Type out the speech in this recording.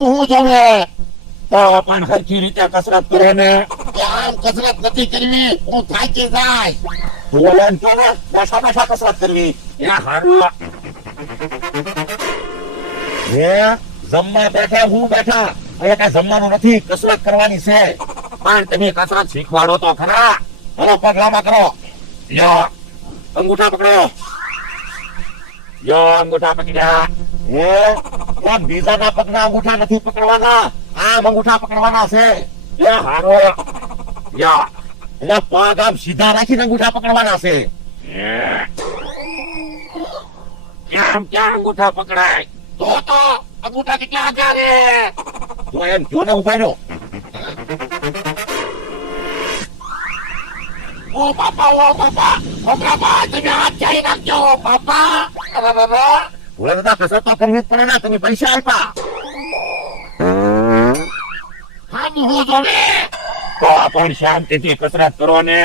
હું જોવે તો પણ હરખી રીતે કસરત કરે ને. આમ કસરત નથી કરવી, હું થાકી જાય. તું એમ કે ને બેઠા બેઠા કસરત કરવી એ હારું. હે જમવા બેઠા હું બેઠા અહીંયા કઈ જમવાનું નથી, કસરત કરવાની છે. પણ તમે કસરત શીખવાડો તો ખરા. કરો પગ લાંબા કરો. યો અંગૂઠા પકડો. યો અંગૂઠા પકડ્યા. હે આ બીજાના પગના અંગૂઠા નથી પકડવાના, આમ અંગૂઠા પકડવાના છે. એ હારો યો એટલે પગ આમ સીધા રાખીને અંગૂઠા પકડવાના છે. કેમ ક્યાં અંગૂઠા પકડાય? તો અંગૂઠા કેટલા હતા રે? તો એમ જો ને ઉભા રહ્યો. ઓ બાપા, તમે હાથ ચાલી નાખજો બાપા. અરે બાબા, હવે દાદા કસરત તો કરવી જ પડે ને, તમે પૈસા આપ્યા આમ હું જોવે તો પણ શાંતિથી કસરત કરો ને.